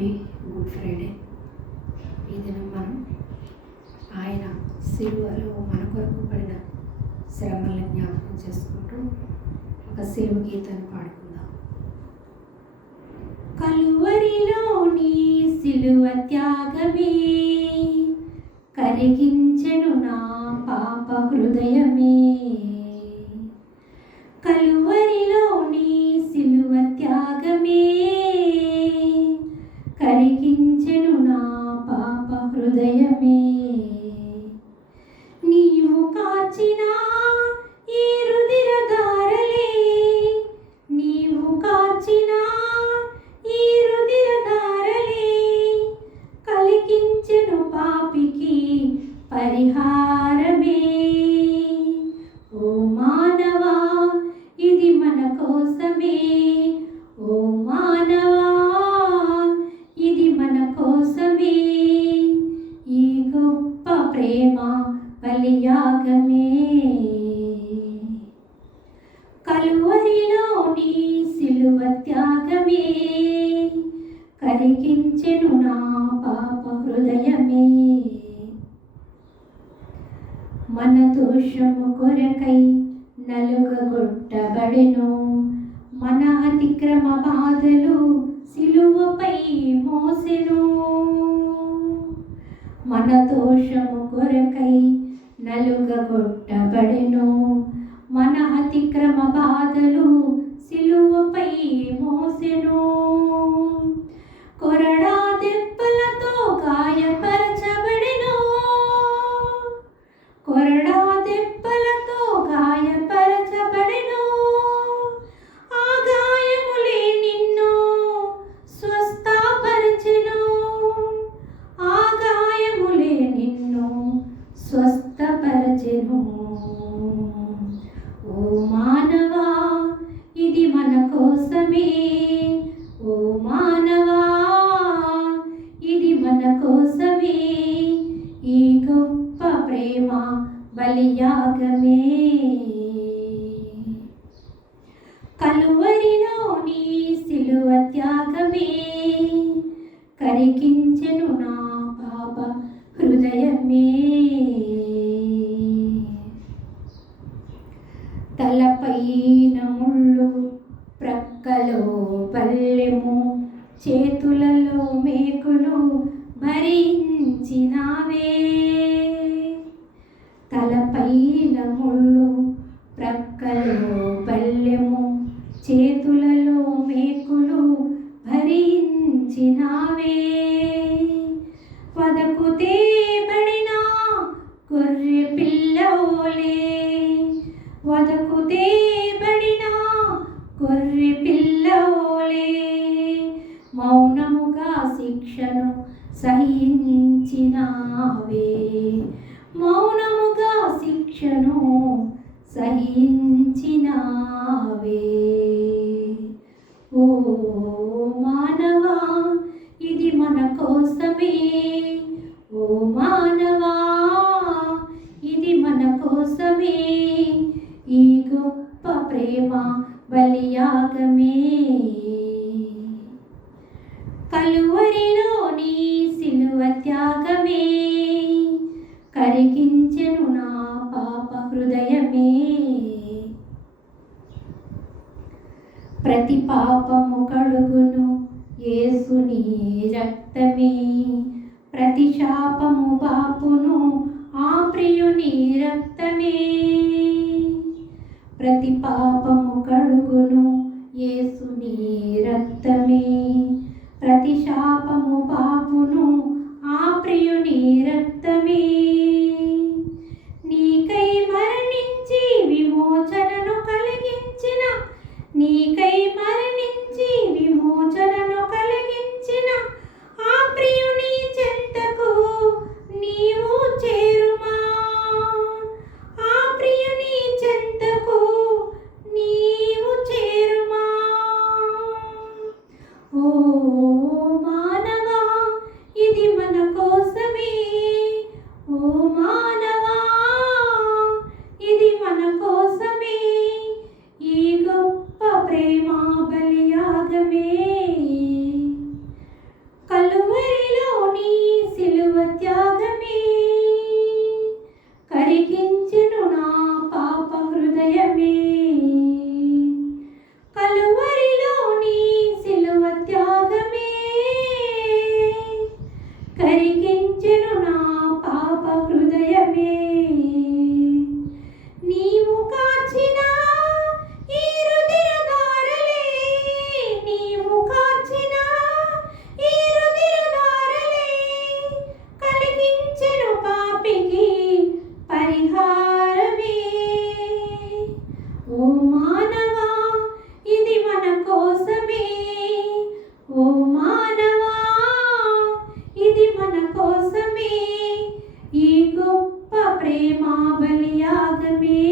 Happy good Friday. ఈ దినం మనం ఆయన సిలువలో మన కొరకు పడిన శ్రమలను జ్ఞాపకం చేసుకుంటూ ఒక సిలువ గీతాన్ని పాడుకుందాం. కలువరిలోని సిలువ త్యాగమే కరిగించను నా పాప హృదయమే. నీ సిలువ త్యాగమే. కరిగించెను నా పాప హృదయమే. మన దోషము కొరకై నలుగగొట్టబడెను. మన అతిక్రమ బాధలు సిలువపై మోసెను. మన దోషము కొరకై నలుగగొట్టబడెను. మన అతిక్రమ బాధలు సిలువపై మోసెను. గొప్ప ప్రేమ బలియాగమే. కలువరిలోని సిలువ త్యాగమే. కరికించను నా పాప హృదయమే. తలపైన ముళ్ళు ప్రక్కలో పల్లెము చేతులలో మేకులు భరించినావే తలపైన ముళ్ళు ప్రక్కలో పల్లెము చేతులలో మేకులు భరించినావే. వదకు తేబడిన గొర్రె పిల్లవోలే. వదకు తేబడిన గొర్రె సహించినావే మౌనముగా శిక్షను సహించినావే. ఓ మానవా ఇది మన కోసమే. ఓ మానవా ఇది మన కోసమే. ఈ గొప్ప ప్రేమ బలియాగమే. కలువరిలోని సిలువ త్యాగమే కరిగించెను నా పాప హృదయమే. ప్రతి పాపము కడుగును యేసుని రక్తమే. ప్రతి శాపము పాపును ఆ ప్రియుని రక్తమే. ప్రతి పాప ఓ మానవా ఇది మన కోసమే. ఓ మానవా ఇది మన కోసమే. ఈ గొప్ప ప్రేమ బలియాగమే